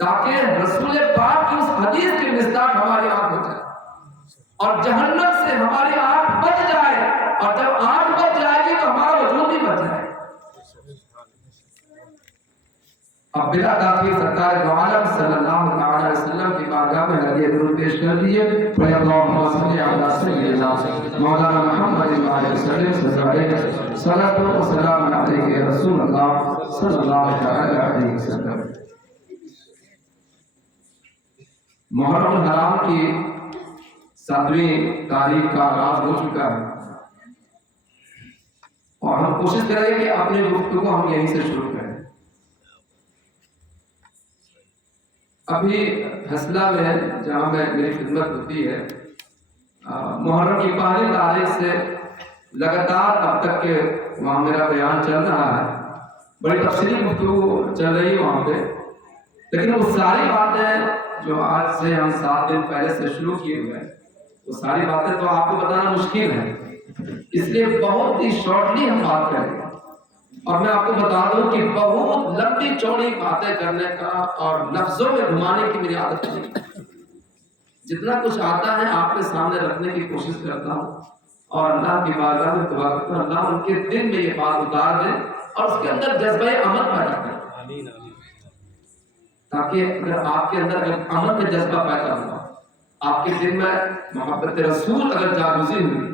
تاکہ رسول پاک کی اس حدیث کی مصداق ہماری آنکھ ہو جائے اور جہنم سے ہماری آنکھ بچ جائے، اور جب آنکھ بچ جائے گی تو ہمارا وجود بھی بچ جائے گا۔ اب بلا تاخیر سرکار دو عالم صلی اللہ علیہ وسلم کی بارگاہ میں ہدیہ درود پیش کر دیے۔ اللہم صلی علی سیدنا مولانا محمد وعلی وسلم، صلاۃ و سلام علیک یا رسول اللہ صلی اللہ علیہ وسلم۔ محرم الحرام کی 7ویں تاریخ کا آغاز ہو چکا ہے، اور ہم کوشش کریں گے کہ اپنے گفتگو ہم یہیں سے شروع کریں۔ ابھی حصلہ میں جہاں میری خدمت ہوتی ہے، محرم کی پہلی تاریخ سے لگاتار اب تک کے وہاں میرا بیان چل رہا ہے، بڑی تفصیلی گفتگو چل رہی ہے وہاں پہ، لیکن وہ ساری باتیں جو آج سے ہم 7 دن پہلے سے شروع کیے ہوئے ہیں، وہ ساری باتیں تو آپ کو بتانا مشکل ہے، اس لیے بہت ہی شارٹلی ہم بات کریں گے۔ اور میں آپ کو بتا دوں کہ بہت لمبی چوڑی باتیں کرنے کا اور لفظوں میں گھمانے کی میری عادت نہیں، جتنا کچھ آتا ہے آپ کے سامنے رکھنے کی کوشش کرتا ہوں، اور اللہ کی بارگاہ میں دعا کرتا ہوں اللہ ان کے دل میں یہ بات اتار دے اور اس کے اندر جذبہ عمل پیدا کرے، تاکہ اگر آپ کے اندر عمل کا جذبہ پیدا ہوا، آپ کے دل میں محبت رسول اگر جاگزی ہوئی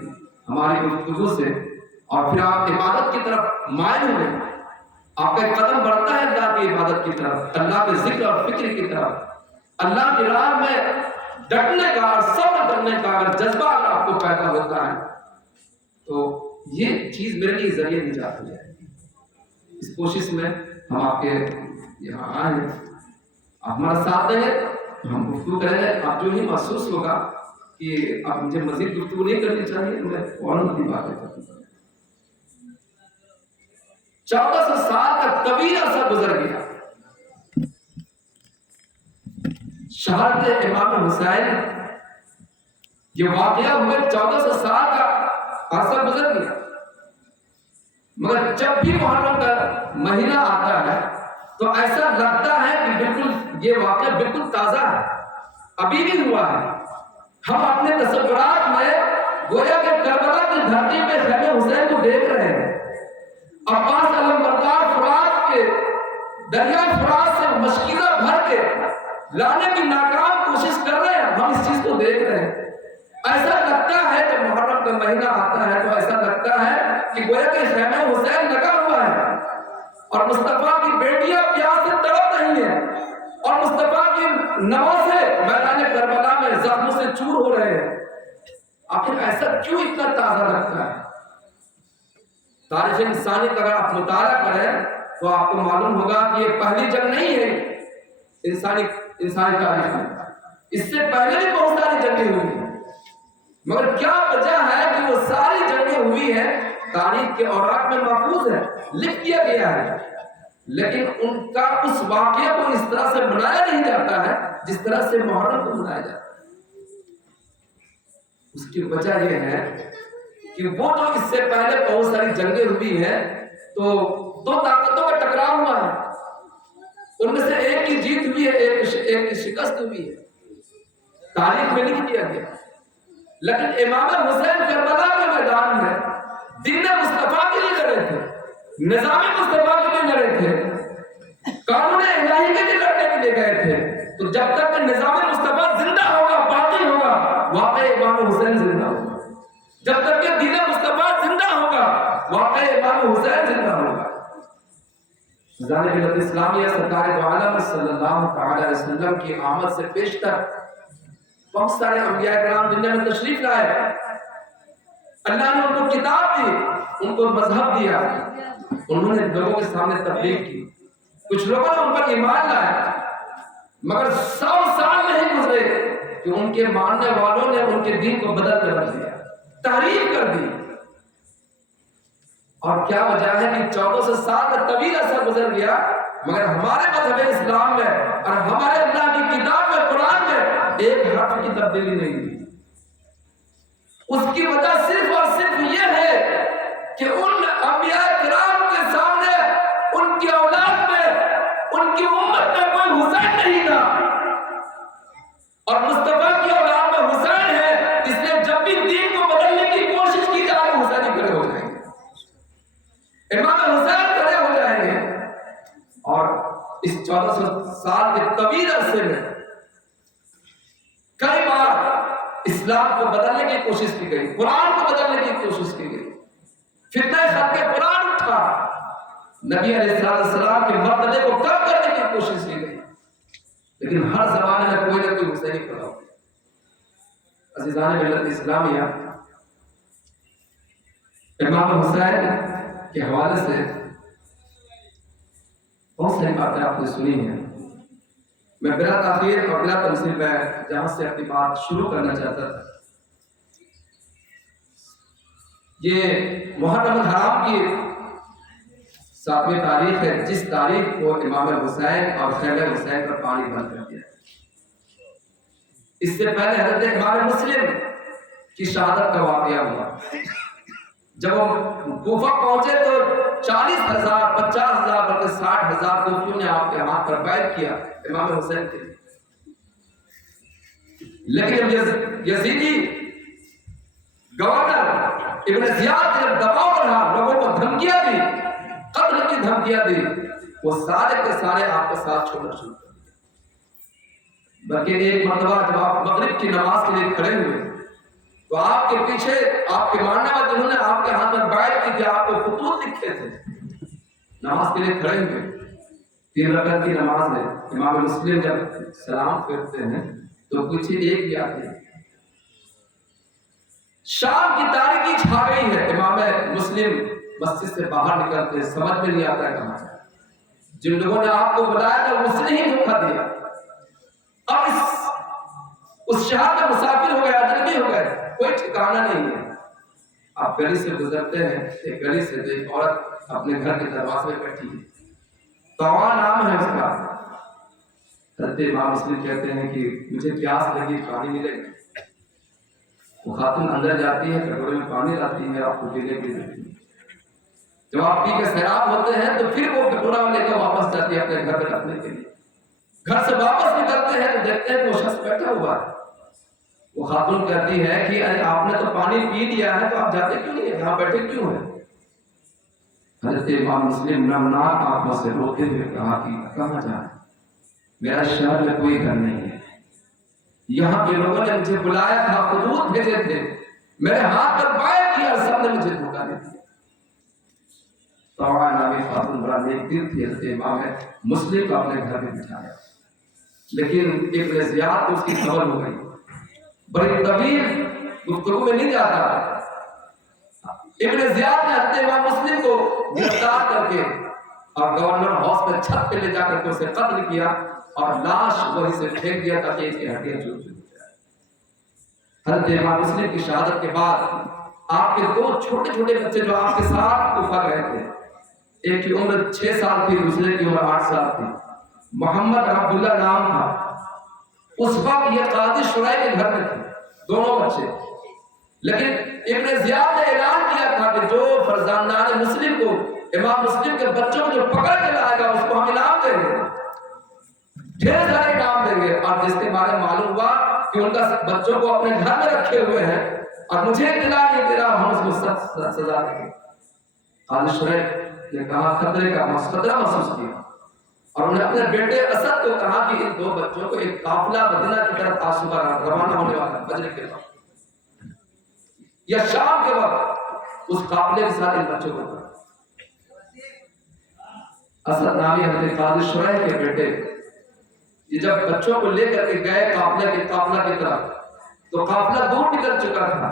ہماری گفتگو سے، اور پھر آپ عبادت کی طرف مائل ہوئے، آپ کا قدم بڑھتا ہے اللہ کی عبادت کی طرف، اللہ کے ذکر اور فکر کی طرف، اللہ کی راہ میں ڈٹنے کا اور صبر کرنے کا اگر جذبہ اگر آپ کو پیدا ہوتا ہے تو یہ چیز میرے لیے ذریعہ نجات ہو جائے گی۔ اس کوشش میں ہم آپ کے یہاں آئے ہیں، آپ ہمارا ساتھ دیں گے، ہم گفتگو کریں گے، آپ جو ہی محسوس ہوگا کہ اب مجھے مزید گفتگو نہیں کرنی چاہیے تو میں فوراً اپنی باتیں کروں گا۔ 1400 سال کا طویل عرصہ گزر گیا، شہادت امام حسین یہ واقعہ ہوئے 1400 سال کا عرصہ گزر گیا، مگر جب بھی محرم کا مہینہ آتا ہے تو ایسا لگتا ہے کہ بالکل یہ واقعہ بالکل تازہ ہے، ابھی بھی ہوا ہے۔ ہم اپنے تصورات میں گویا کہ کربلا کی دھرتی پہ خیمہ حسین کو دیکھ رہے ہیں، عباس علمبردار فرات کے دریائے فرات سے مشکیزہ بھر کے لانے کی ناکام کوشش کر رہے ہیں، ہم اس چیز کو دیکھ رہے ہیں۔ ایسا لگتا ہے جب محرم کا مہینہ آتا ہے تو ایسا لگتا ہے کہ گویا کہ خیمہ حسین لگا ہوا ہے اور مصطفیٰ کی بیٹیاں پیاس سے تڑپ رہی ہیں اور مصطفیٰ کی نوازے میدان کربلا میں زخموں سے چور ہو رہے ہیں۔ آخر ایسا کیوں اتنا تازہ لگتا ہے؟ تاریخ انسانی کا اگر آپ مطالعہ کریں تو آپ کو معلوم ہوگا کہ یہ پہلی جنگ نہیں ہے انسانی تاریخ میں، اس سے پہلے بھی بہت ساری جنگیں ہوئی ہیں، مگر کیا وجہ ہے کہ وہ ساری جنگیں ہوئی ہیں تاریخ کے اوراق میں محفوظ ہے، لکھ دیا گیا ہے، لیکن ان کا اس واقعے کو اس طرح سے منایا نہیں جاتا ہے جس طرح سے محرم کو منایا جاتا ہے۔ اس کی وجہ یہ ہے کہ وہ جو اس سے پہلے بہت ساری جنگیں ہوئی ہیں تو 2 طاقتوں کا ٹکراؤ ہوا ہے، ان میں سے ایک کی جیت ہوئی ہے، ایک کی شکست ہوئی ہے، تاریخ میں لکھ دیا گیا، لیکن امام حسین کربلا کے میدان میں دین مصطفیٰ کے لیے لڑے تھے، نظام مصطفیٰ کے لیے لڑے تھے، قانون الہی کے لیے لڑنے کے لیے گئے تھے، تو جب تک کہ نظام مصطفیٰ زندہ ہوگا، باقی ہوگا، واقع امام حسین زندہ ہوگا، جب تک کہ دین مصطفیٰ زندہ ہوگا، واقع امام حسین زندہ ہوگا۔ نظام ملت اسلامیہ سرکار دو عالم صلی اللہ علیہ وسلم کی آمد سے پیش تک بہت سارے انبیاء کرام دنیا میں تشریف لائے، اللہ نے ان کو کتاب دی، ان کو مذہب دیا، انہوں نے لوگوں کے سامنے تبلیغ کی، کچھ لوگوں نے ان پر ایمان لایا، مگر 100 سال نہیں گزرے کہ ان کے ماننے والوں نے ان کے دین کو بدل کر رکھ دیا، تحریف کر دی۔ اور کیا وجہ ہے کہ 1400 سال کا طویل عرصہ گزر گیا مگر ہمارے مذہب اسلام میں اور ہمارے اللہ کی کتاب میں قرآن میں ایک حرف کی تبدیلی نہیں ہوئی۔ اس کی وجہ صرف اور صرف یہ ہے کہ ان انبیاء کرام کے سامنے ان کی اولاد میں ان کی امت میں کوئی حسین نہیں تھا، 1400 سال کے طویل عرصے میں کئی بار اسلام کو بدلنے کی کوشش کی گئی، قرآن کو بدلنے کی کوشش کی گئی، فتنہ خلق قرآن اٹھا، نبی علیہ السلام کے مرتبے کو کم کرنے کی کوشش کی گئی، لیکن ہر زمانے میں کوئی نہ کوئی حسینی پڑا۔ عزیزان ملت اسلامیہ، امام حسین کے حوالے سے بہت ساری باتیں آپ نے سنی ہیں۔ میں بلا تاخیر اور بلا تمثیل میں جہاں سے اپنی بات شروع کرنا چاہتا تھا، یہ محرم الحرام کی 7ویں تاریخ ہے، جس تاریخ کو امام حسین اور خیمہ حسین پر پانی بند کر دیا۔ اس سے پہلے حضرت امام مسلم کی شہادت کا واقعہ ہوا۔ جب وہ کوفہ پہنچے تو 40,000 50,000 بلکہ 60,000 کوفیوں نے آپ کے ہاتھ پر بیعت کیا امام حسین کے لیے، لیکن یزیدی گورنر ابن زیاد جب دباؤ رہا، لوگوں کو دھمکیاں دی، قتل کی دھمکیاں دی، وہ سارے کے سارے آپ کے ساتھ چھوڑنا شروع کر دیا۔ بلکہ ایک مرتبہ جب آپ مغرب کی نماز کے لیے کھڑے ہوئے تو آپ کے پیچھے آپ کے ماننے والے جنہوں نے آپ کے ہاتھ میں بیعت کی تھی، آپ کو خطوط لکھے تھے، نماز کے لیے کھڑے ہوئے 3 رکعت کی نماز ہے۔ امام مسلم جب سلام پھیرتے ہیں تو پیچھے ایک ہی آتے ہیں۔ شام کی تاریکی چھا گئی ہے، امام مسلم مسجد سے باہر نکلتے ہیں، سمجھ میں نہیں آتا ہے کہاں جائے۔ جن لوگوں نے آپ کو بلایا تھا اس نے ہی دھوکہ دیا، اب اس شہر میں مسافر ہو گئے، اجنبی ہو گئے، کوئی ٹھکانہ نہیں ہے۔ آپ گلی سے گزرتے ہیں، ایک گلی سے تو ایک عورت اپنے گھر کے دروازے میں بیٹھی ہے، طوع نام ہے اس کا۔ حضرت امام مسلم کہتے ہیں کہ مجھے پیاس لگی، پانی ملے گا؟ وہ خاتون اندر جاتی ہے، کٹورے میں پانی لاتی ہے، آپ کو پینے کے لیے۔ جب آپ پی کے سیراب ہوتے ہیں تو پھر وہ کٹورا لے کر واپس جاتی ہے اپنے گھر میں رکھنے کے لیے۔ گھر سے واپس نکلتے ہیں تو دیکھتے ہیں کہ وہ شخص بیٹھا ہوا ہے۔ وہ خاتون کہتی ہے کہ آپ نے تو پانی پی لیا ہے تو آپ جاتے کیوں نہیں ہیں، یہاں بیٹھے کیوں ہیں؟ حضرت امام مسلم نمناک آنکھوں سے روتے ہوئے کہا کہ کہاں جائیں، میرا شہر میں کوئی گھر نہیں ہے، یہاں کے لوگوں نے مجھے بلایا تھا، خطوط بھیجے تھے، میرے ہاتھ پر بیعت کیا، سب نے مجھے دھوکہ دے دیا۔ طوع نامی خاتون بڑا نیک دل تھی، حضرت امام مسلم کو اپنے گھر میں بٹھایا، لیکن ابن زیاد اس کی خبر ہو گئی۔ بڑی طویل گفتگو میں نہیں جاتا، ابن زیاد نے حضرت امام مسلم کو گرفتار کر کے اور گورنر ہاؤس میں چھت پہ لے جا کر کے اسے قتل کیا اور لاش وہیں سے پھینک دیا تاکہ اس کی ہڈیاں چور چور ہو جائے۔ حضرت امام مسلم کی شہادت کے بعد آپ کے 2 چھوٹے چھوٹے بچے جو آپ کے ساتھ کوفہ گئے تھے، ایک کی عمر 6 سال تھی، دوسرے کی عمر 8 سال تھی، محمد عبداللہ نام تھا۔ اس وقت یہ قاضی شرائع کے گھر میں تھے دونوں بچے، لیکن ابن زیاد نے اعلان کیا تھا کہ جو فرزندان مسلم کو امام مسلم کے بچوں کو جو پکڑ کے لائے گا اس کو ہم انعام دیں گے، ڈھیر سارے انعام دیں گے۔ اور جس کے بارے میں معلوم ہوا کہ ان کا بچوں کو اپنے گھر میں رکھے ہوئے ہیں اور مجھے اطلاع نہیں دے رہا، ہم اس کو سخت سزا دیں گے۔ قاضی شرائع نے کہا خطرہ محسوس کیا اور انہیں اپنے بیٹے اسد کو کہا کہ ان 2 بچوں کو ایک قافلہ مدینہ کی طرف آسو کا روانہ ہونے والا ہے، فجر کے وقت یا شام کے وقت، اس قافلے کے ساتھ ان بچوں کو کہا۔ اسد نامی حضرت قاضی شرائع کے بیٹے یہ جب بچوں کو لے کر کے گئے قافلہ کی طرف تو قافلہ دور نکل چکا تھا۔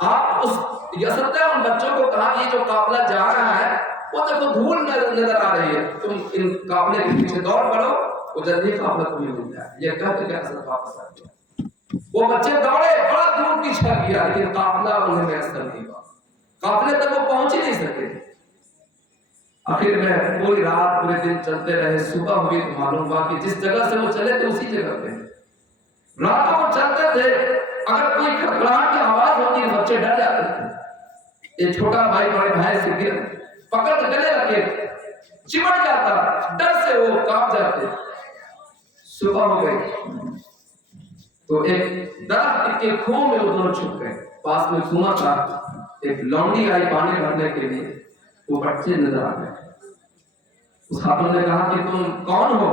آپ اس اسد نے ان بچوں کو کہا کہ یہ جو قافلہ جا رہا ہے وہ دیکھو دھول نظر آ رہی ہے، تم ان قافلے کے پیچھے دوڑ پڑو، وہ جلدی قافلہ تمہیں مل جائے۔ یہ کہتے کہ اسد واپس آ گیا۔ وہ بچے دوڑے، بڑا دور پیچھا کیا، لیکن قافلہ انہیں میسر نہیں ہوا، قافلے تک وہ پہنچ ہی نہیں سکے۔ آخر میں پوری رات پورے دن چلتے رہے، صبح ہوئی تو معلوم ہوا کہ جس جگہ سے وہ چلے تھے اسی جگہ پہ راتوں کو چلتے تھے۔ اگر کوئی کھڑکھڑاہٹ کی آواز ہوتی تو بچے ڈر جاتے تھے۔ ایک چھوٹا بھائی بڑے بھائی سے گر پکڑ کے گلے رکھے، چمٹ جاتا، ڈر سے وہ کانپ جاتے۔ صبح ہو گئی تو ایک درخت کے کھوں میں وہ دونوں چھپ گئے، پاس میں کنواں تھا، ایک لونڈی آئی پانی بھرنے کے لیے، وہ بچے نظر آ گئے۔ اس خاتون نے کہا کہ تم کون ہو؟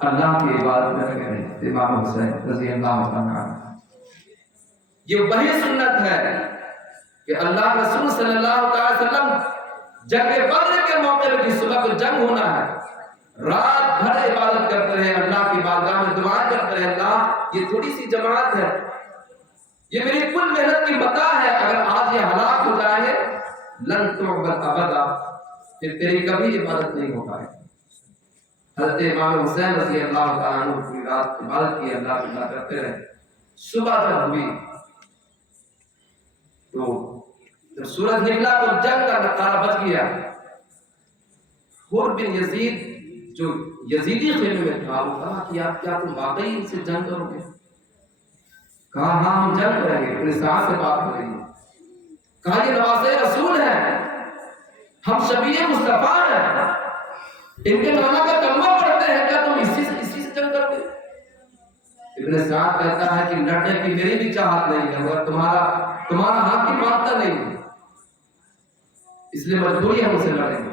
اللہ کی عبادت میں لگے رہے امام حسین رضی اللہ عنہ۔ یہ وہی سنت ہے کہ اللہ کے رسول صلی اللہ علیہ وسلم جنگ بدر کے موقع میں جس صبح کو جنگ ہونا ہے رات بھر عبادت کرتے رہے، اللہ کی بارگاہ میں دعائیں کرتے رہے، اللہ یہ تھوڑی سی جماعت ہے، یہ میری کل محنت کی متاع ہے، اگر آج یہ ہلاک ہو جائیں گے لن تعبد ابدا، پھر تیری کبھی عبادت نہیں ہو پائے۔ حضرت امام حسین رضی اللہ تعالیٰ عنہ پوری رات عبادت کی، اللہ کی بات کرتے رہے۔ صبح جب ہوئی تو جب سورج نکلا تو جنگ کا نقارہ بچ گیا۔ حر بن یزید جو یزیدی خیمے میں تھا وہ کہا کہ آپ کیا تم واقعی ان سے جنگ کرو گے؟ کہا ہاں ہم جنگ کریں گے، اپنے ساتھ سے بات کریں گے۔ کہا یہ نواسے رسول ہیں، ہم شبیہ مصطفیٰ ہیں، ان کے نانا کا کلمہ پڑھتے ہیں، کیا تم اسی سے جنگ کرو گے؟ ابن سعد کہتا ہے کہ لڑنے کی میری بھی چاہت نہیں ہے مگر تمہارا حق کی مانتا نہیں ہے، اس لیے مجبوری ہم اسے لڑیں گے۔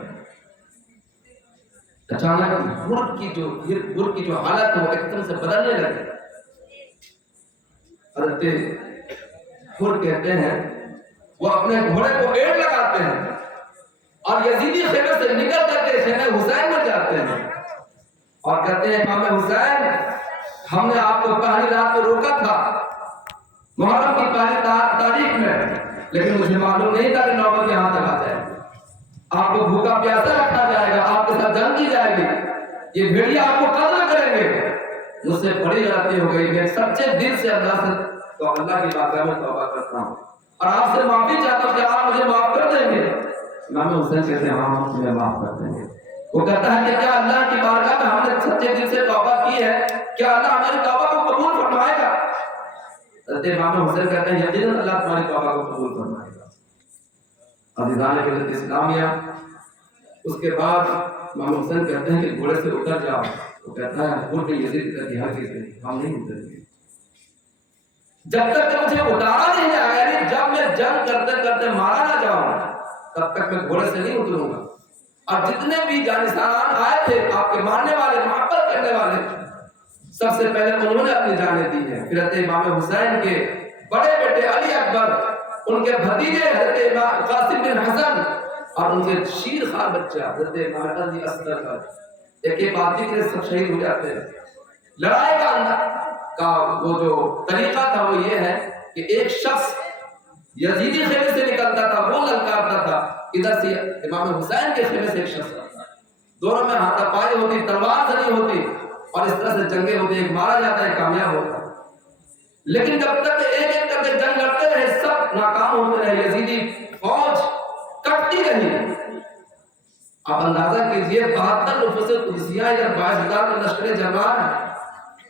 اچانک حر کی جو حالت ہے وہ ایک دم سے بدلنے لگے۔ حضرت حر کہتے ہیں وہ اپنے گھوڑے کو ایڑ لگاتے ہیں اور یزیدی خیمے سے نکل کر کے خیمے حسین میں جاتے ہیں اور کہتے ہیں امام حسین ہم نے آپ کو پہلی رات کو روکا تھا محرم کی پہلی تاریخ میں، لیکن مجھے معلوم نہیں تھا کہ نوبت یہاں تک آ جائے، آپ کو بھوکا پیاسا رکھا جائے گا، آپ کے ساتھ جنگ کی جائے گی، یہ بھیڑیا آپ کو قتل کریں گے۔ مجھ سے بڑی غلطی ہو گئی، میں سچے دل سے اللہ سے تو اللہ کی بارگاہ میں توبہ کرتا ہوں اور آپ سے معافی چاہتا ہوں کہ آپ مجھے معاف کر دیں گے۔ امام حسین کہتے ہیں ہاں ہم تمہیں معاف کر دیں گے۔ وہ کہتا ہے کہ کیا اللہ کی بارگاہ میں ہم نے سچے دل سے توبہ کی ہے، کیا اللہ ہماری توبہ کو قبول فرمائے گا؟ حضرت امام حسین کہتے ہیں یقیناً اللہ تمہاری توبہ کو قبول فرمائے گا۔ عزیزان ملت اسلامیہ، اس کے بعد امام حسین کہتے ہیں کہ گھوڑے سے اتر جاؤ، وہ کہتا ہے حر بن یزید کا دھیان کیسے ہم نہیں اتریں گے جب تک کہ مجھے اتارا نہیں آیا، یعنی جب میں جنگ کرتے کرتے مارا نہ جاؤں تب تک میں گھوڑے سے نہیں اتروں گا۔ اور جتنے بھی جانشینان آئے تھے آپ کے مارنے والے محبت کرنے والے، سب سے پہلے انہوں نے اپنی جانیں دی ہیں۔ پھر حضرت امام حسین کے بڑے بیٹے علی اکبر، ان کے بھتیجے حضرت امام قاسم بن حسن اور ان کے شیر خوار بچہ حضرت امام علی اصغر کا ایک بات کے سب شہید ہو جاتے ہیں۔ لڑائی کا وہ جو طریقہ تھا وہ یہ ہے کہ ایک شخص یزیدی خیمے سے نکلتا تھا، وہ للکارتا تھا، ادھر سے امام حسین کے خیمے سے ایک شخص آتا، دونوں میں ہاتھا پائی ہوتی، تلوار زنی ہوتی اور اس طرح سے جنگیں ہوتی، ایک مارا جاتا ہے کامیاب ہوتا ہے۔ لیکن جب تک ایک ایک کر کے جنگ لڑتے رہے سب ناکام ہوتے رہے، یزیدی فوج کٹتی رہی۔ آپ اندازہ کیجئے 72 نفوس قدسیہ یا 22,000 کا لشکر جبار ہے،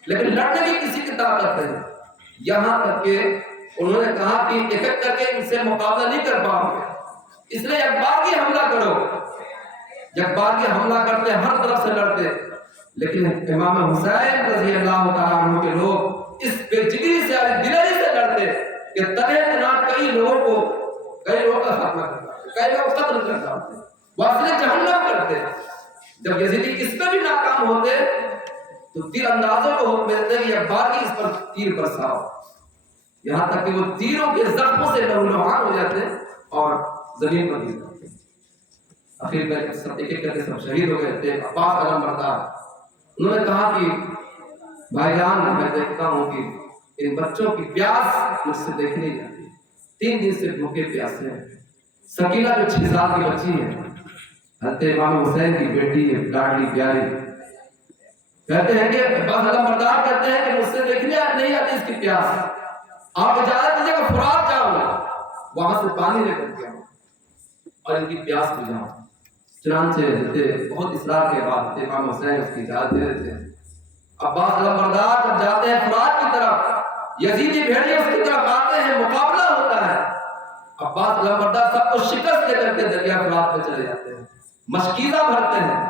لیکن لڑنے کی کسی کی طاقت نہیں، یہاں تک کہ انہوں نے کہا کہ ایک ایک کر کے ان سے مقابلہ نہیں کر پاؤ گے، اس لیے یکبارگی حملہ کرو۔ یکبارگی حملہ کرتے ہر طرف سے لڑتے، لیکن امام حسین رضی اللہ تعالیٰ عنہ کے لوگ اس بے جگری سے دلری سے لڑتے کہ تنہ تنہ کئی لوگوں کا خاتمہ کرتے، کئی لوگ قتل کر ڈالتے، واصل جہنم کرتے۔ جب یزیدی اس پہ بھی ناکام ہوتے تو تیر اندازوں کو حکم دیتے کہ یکبارگی اس پر تیر برساؤ، یہاں تک کہ وہ تیروں کے زخموں سے لہولہان ہو جاتے اور زمین پر گر جاتے۔ آخر میں سب ایک ایک کر کے سب شہید ہو گئے تھے۔ عباس علم بردار انہوں نے کہا کہ بھائی جان میں دیکھتا ہوں کہ ان بچوں کی پیاس مجھ سے دیکھی نہیں جاتی، 3 دن سے بھوکے پیاسے ہیں۔ سکینہ جو 6 سال کی بچی ہے، حضرت امام حسین کی بیٹی ہے، لاڈلی پیاری، کہتے ہیں کہ عباس علم بردار کہتے ہیں کہ مجھ سے دیکھنے نہیں آتی اس کی پیاس، آپ اجازت دیجیے کہ فرات جاؤں وہاں سے پانی لے کر کے آؤں اور ان کی پیاس بجھاؤں۔ چنانچہ بہت اصرار کے بعد امام حسین اس کی اجازت دے دیتے ہیں۔ عباس علم بردار جب جاتے ہیں فرات کی طرف، یزیدی بھیڑیے اس کی طرف آتے ہیں، مقابلہ ہوتا ہے، عباس علم بردار سب کو شکست دے کر کے دریا فرات میں چلے جاتے ہیں، مشکیزہ بھرتے ہیں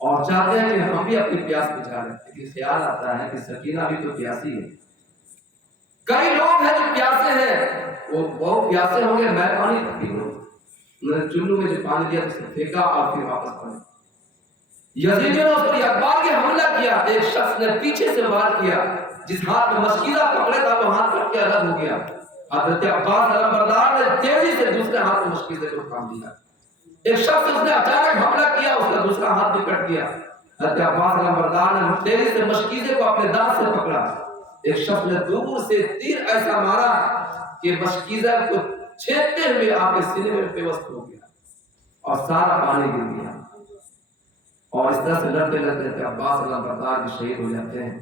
اور چاہتے ہیں کہ ہم بھی اپنی پیاس بجھا لیں، لیکن خیال آتا ہے کہ سکینہ بھی تو پیاسی ہے۔ کئی لوگ ہیں جو پیاسے ہیں، وہ بہت پیاسے ہوں گے، میں پانی پی لوں، انہوں نے چلو میں جو پانی دیا اس نے پھینکا اور پھر واپس پانی۔ یزید نے اس پر یکبار کے حملہ کیا، ایک شخص نے پیچھے سے وار کیا، جس ہاتھ میں مشکیزہ پکڑے تھا وہ ہاتھ کٹ کے الگ ہو گیا۔ حضرت عباس علمبردار نے تیزی سے دوسرے ہاتھ میں مشکیزے کو تھام دیا۔ ایک شخص اس نے اچانک حملہ کیا، اس کا دوسرا ہاتھ بھی کٹ گیا۔ حضرت عباس علمبردار نے تیزی سے مشکیزے کو اپنے دانت سے پکڑا۔ ایک شخص نے دور سے تیر ایسا مارا کہ مشکیزہ کو چھیدتے ہوئے آپ کے سینے میں پیوست ہو گیا اور سارا پانی گر گیا، اور اس طرح سے لڑتے لڑتے عباس علمبردار بھی شہید ہو جاتے ہیں۔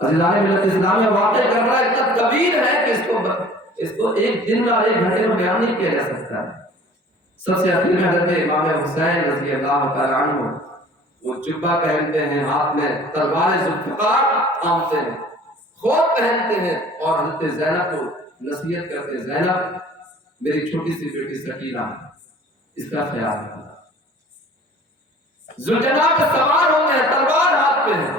عزیزان ملت اسلامیہ، واقعہ کرنا اتنا طویل ہے کہ اس کو ایک دن میں اور ایک گھنٹے میں بیان نہیں کیا جا سکتا ہے۔ سب سے آخر میں حضرت امام حسین رضی اللہ تعالیٰ عنہ وہ جبہ پہنتے ہیں، ہاتھ میں تلوار ذوالفقار تھامتے ہیں، خوف پہنتے ہیں اور حضرت زینب کو نصیحت کرتے ہیں، زینب میری چھوٹی سی بیٹی سکینہ، اس کا خیال رکھنا۔ ذوالجناح پہ سوار ہوتے ہیں، تلوار ہاتھ پہ ہے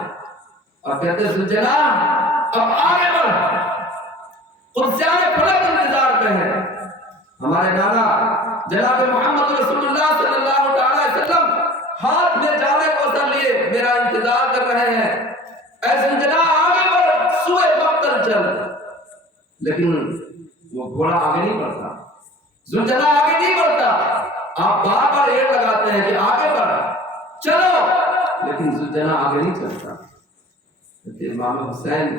اور کہتے ہیں ذوالجناح اب آگے بڑھ، قدسیان فلک انتظار پہ ہے۔ ہمارے نانا جناب محمد رسول اللہ صلی اللہ علیہ وسلم ہاتھ میں جامے کوثر لیے میرا انتظار کر رہے ہیں، اے ذوالجناح آگے بڑھ، سوئے مقتل چل۔ لیکن وہ گھوڑا آگے نہیں بڑھتا، ذوالجناح آگے نہیں بڑھتا۔ آپ بار بار ایڑ لگاتے ہیں کہ آگے بڑھ، چلو، لیکن ذوالجناح آگے نہیں چلتا۔ امام حسین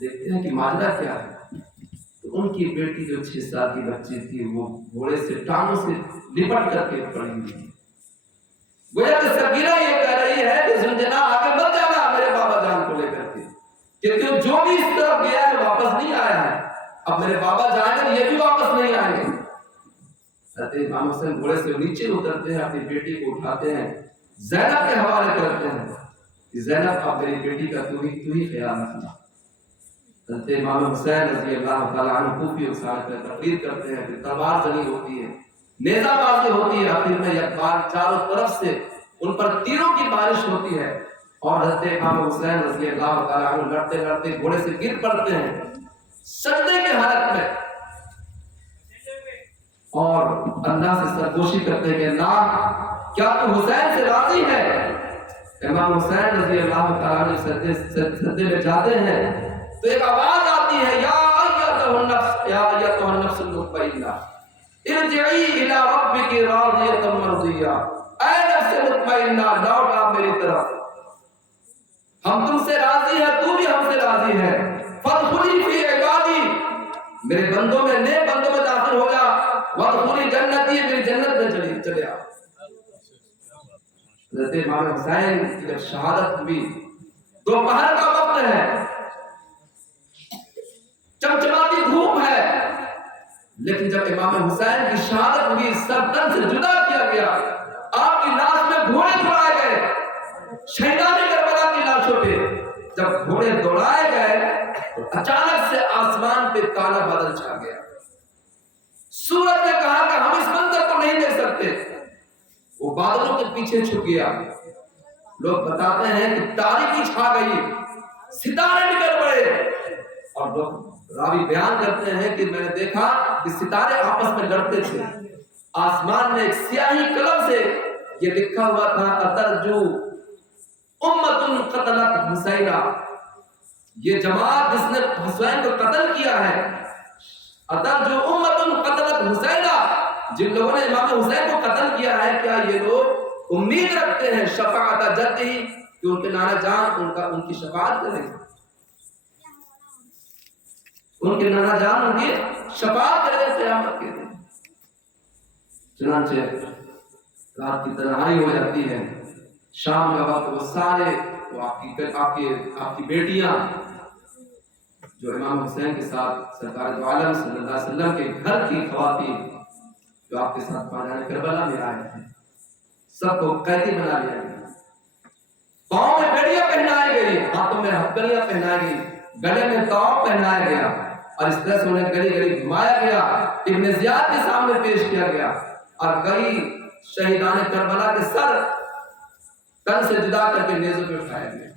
دیکھتے ہیں کہ ماجرا کیا ہے، تو ان کی بیٹی جو 6 سال کی بچی تھی وہ گھوڑے سے ٹانگوں سے لپٹ کر کے پڑی ہوئی تھی۔ گویا کہ سکینہ یہ کہہ رہی ہے کہ ذوالجناح آگے مت جانا میرے بابا جان کو لے کر کے، کیونکہ جو بھی اس طرف گیا ہے واپس نہیں آیا ہے، اب میرے بابا جائیں گے یہ بھی واپس نہیں آئیں گے۔ حضرت امام حسین گھوڑے سے نیچے اترتے ہیں، اپنی بیٹی کو اٹھاتے ہیں، زینب کے حوالے کرتے ہیں کہ زینب اب میری بیٹی کا تو ہی خیال رکھنا۔ حضرت امام حسین رضی اللہ تعالیٰ عنہ کوفی رسالت میں تقریر کرتے ہیں، پھر تلوار زنی ہوتی ہے، نیزہ بازی ہوتی ہے، آخر میں یک بار چاروں طرف سے ان پر تیروں کی بارش ہوتی ہے اور حضرت امام حسین رضی اللہ تعالیٰ عنہ لڑتے لڑتے گھوڑے سے گر پڑتے ہیں سجدے کے حالت میں، اور اللہ سے سرگوشی کرتے ہیں کہ اللہ کیا تو حسین سے راضی ہے؟ امام حسین رضی اللہ تعالیٰ عنہ سجدے میں جاتے ہیں تو ایک آواز آتی ہے، یا ایتھا النفس المطمئنہ ارجعی الی ربک راضیۃ مرضیہ، اے نفس مطمئنہ لوٹ آ میری طرف، ہم تم سے راضی ہیں، تو بھی ہم سے راضی ہے، فادخلی فی عبادی، میرے بندوں میں نیک بندوں میں داخل ہو جا، وادخلی جنتی، میری جنت میں چلے آ۔ حضرت امام حسین کی جب شہادت ہوئی، دوپہر کا وقت ہے، چمچماتی دھوپ ہے، لیکن جب امام حسین کی شہادت ہوئی سر تن سے جدا کیا گیا، آپ کی لاش میں گھوڑے دوڑائے گئے، شہیدان کربلا کی لاشوں پہ جب گھوڑے دوڑائے گئے تو اچانک سے آسمان پہ کالا بادل چھا گیا۔ سورج نے کہا کہ ہم اس منظر کو نہیں دیکھ سکتے، وہ بادلوں کے پیچھے چھپ گیا۔ لوگ بتاتے ہیں کہ تاریکی چھا گئی، ستارے نکل پڑے، اور لوگ راوی بیان کرتے ہیں کہ میں نے دیکھا کہ ستارے آپس میں لڑتے تھے، آسمان میں ایک سیاہی قلم سے یہ لکھا ہوا تھا اترجو امت قتلت حسینہ، یہ جماعت جس نے حسین کو قتل کیا ہے، اترجو امت قتلت حسینہ، جن لوگوں نے امام حسین کو قتل کیا ہے، کیا یہ لوگ امید رکھتے ہیں شفاعت جدہ کہ ان کے نانا جان ان کی شفاعت کریں گے، ان کے نانا جان ان کی شفاعت کریں گے قیامت کے دن۔ چنانچہ رات کی تنہائی ہو جاتی ہے، شام کا وقت، وہ سارے آپ کی بیٹیاں جو امام حسین کے ساتھ سرکار دو عالم صلی اللہ علیہ وسلم کے گھر کی خواتین جو آپ کے ساتھ پانے کربلا میں آئے تھے، سب کو قیدی بنا لیا گیا، پاؤں میں بیڑیاں پہنائی گئی، ہاتھوں میں ہتھکڑیاں پہنائی گئی، گلے میں طوق پہنایا گیا، اور اس طرح سے انہیں گلی گلی گھمایا گیا، ابن زیاد کے سامنے پیش کیا گیا، اور کئی شہیدان کربلا کے سر تن سے جدا کر کے نیزوں پہ اٹھائے گئے۔